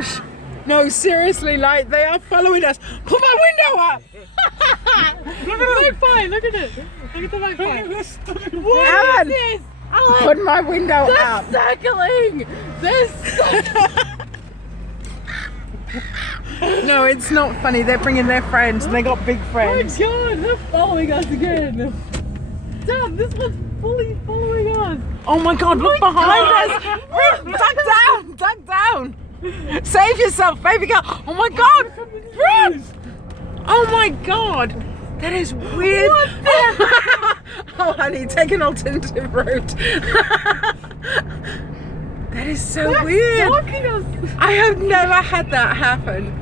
gosh. No, seriously, like they are following us. Put my window up. Look at the magpie. Look at it. Look at the magpie. What Alan, is this? Alan, put my window they're up. circling. They're No, it's not funny. They're bringing their friends, and they got big Oh my friends. god, they're following us again. Dad, this one's fully following us. Oh my God! Look behind us. Duck down! Duck down! Save yourself, baby girl! Oh my God! Run! Oh my God! That is weird. What Oh, honey, take an alternative route. That is so They're weird. stalking us. I have never had that happen.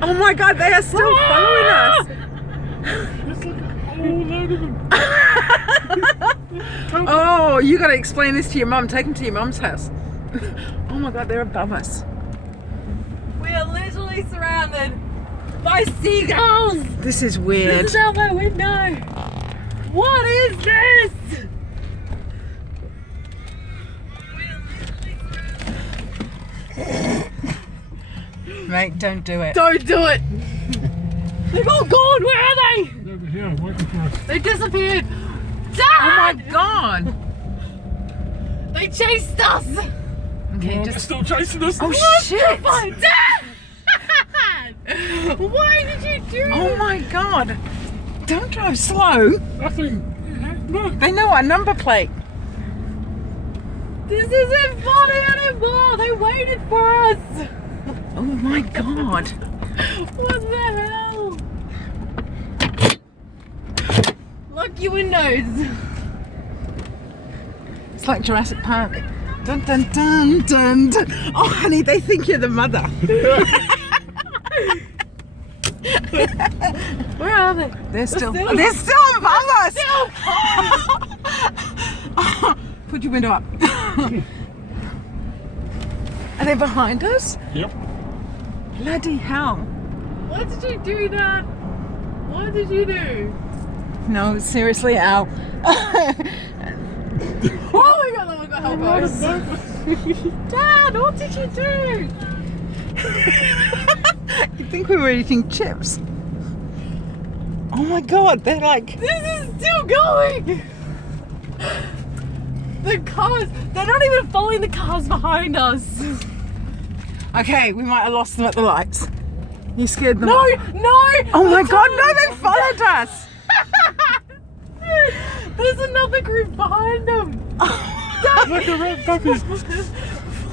Oh my God, they are still following us. There's like a whole load of them. Oh, you gotta explain this to your mum. Take them to your mum's house. Oh my God, they're above us. We are literally surrounded by seagulls. This is weird. This is out my window. What is this? Mate, don't do it. Don't do it. They've all gone. Where are they? Over here, waiting for us. They disappeared. Dad! Oh my God. They chased us. Okay, They're just. still chasing us. Oh shit! Dad! Why did you do Oh my God! Don't drive slow. Nothing. Look. They know our number plate. this? Isn't funny anymore. They waited for us. Oh my God! What the hell? Lock your windows. It's like Jurassic Park. Dun dun dun dun dun. Oh honey, they think you're the mother. Where are they? They're still still- they're still above us. Still. Put your window up. Are they behind us? Yep. Bloody hell! What did you do, Dad? What did you do? No, seriously, Al. Oh my god, that one got help us. Dad, what did you do? You'd think we were eating chips. Oh my God, they're like. This is still going. The cars, they're not even following the cars behind us. Okay, we might have lost them at the lights. You scared them No, off. no. Oh my God, no, they followed us. There's another group behind them. Look at red puppies.